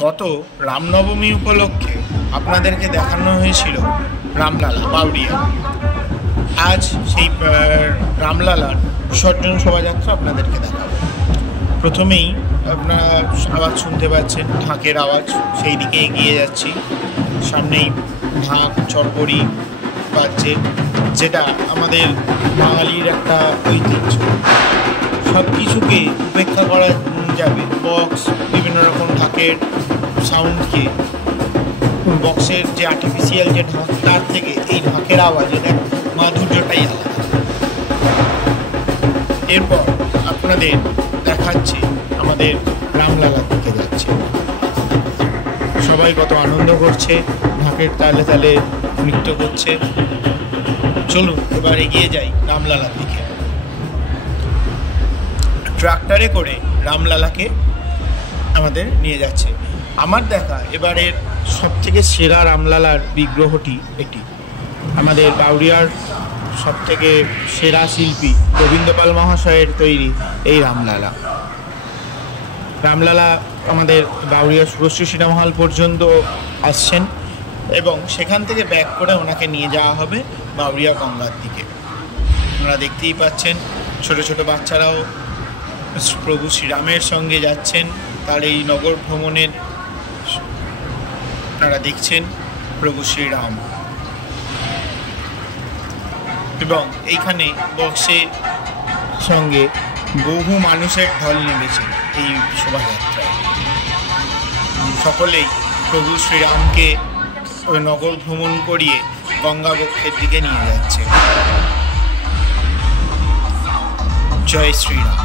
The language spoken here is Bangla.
গত রামনবমী উপলক্ষে আপনাদেরকে দেখানো হয়েছিল রামলালা বাউরিয়া। আজ সেই রামলালার বিসর্জন শোভাযাত্রা আপনাদেরকে দেখাবো। প্রথমেই আপনারা আওয়াজ শুনতে পাচ্ছেন, ঢাকের আওয়াজ। সেই দিকে এগিয়ে যাচ্ছি। সামনেই ঢাক চড়পড়ি বাজছে, যেটা আমাদের বাঙালির একটা ঐতিহ্য। সব কিছুকে উপেক্ষা করা যাবে বক্স, বিভিন্ন রকম ঢাকের সাউন্ডকে, বক্সের যে আর্টিফিশিয়াল যে ঢাক, তার থেকে এই ঢাকের আওয়াজ, এটা মাধুর্যটাই আলাদা। এরপর আপনাদের দেখাচ্ছে আমাদের রামলালার দিকে যাচ্ছে। সবাই কত আনন্দ করছে, ঢাকের তালে তালে নৃত্য করছে। চলুন এবার এগিয়ে যাই রামলালার দিকে। ট্রাক্টরে করে রামলালাকে আমাদের নিয়ে যাচ্ছে। আমার দেখা এবারের সবথেকে সেরা রামলালার বিগ্রহটি এটি। আমাদের বাউরিয়ার সবথেকে সেরা শিল্পী গোবিন্দপাল মহাশয়ের তৈরি এই রামলালা। রামলালা আমাদের বাউরিয়া সুরশ্রী সিনেমা হল পর্যন্ত আসছেন এবং সেখান থেকে ব্যাক করে ওনাকে নিয়ে যাওয়া হবে বাউরিয়া গঙ্গার দিকে। আপনারা দেখতেই পাচ্ছেন, ছোট ছোট বাচ্চারাও প্রভু শ্রীরামের সঙ্গে যাচ্ছেন। তার এই নগর ভ্রমণের আপনারা দেখছেন প্রভু শ্রীরাম, এবং এইখানে বক্সের সঙ্গে বহু মানুষের ঢল নেমেছে এই শোভাযাত্রায়। সকলেই প্রভু শ্রীরামকে নগর ভ্রমণ করিয়ে গঙ্গা বক্ষের দিকে নিয়ে যাচ্ছে। জয় শ্রীরাম।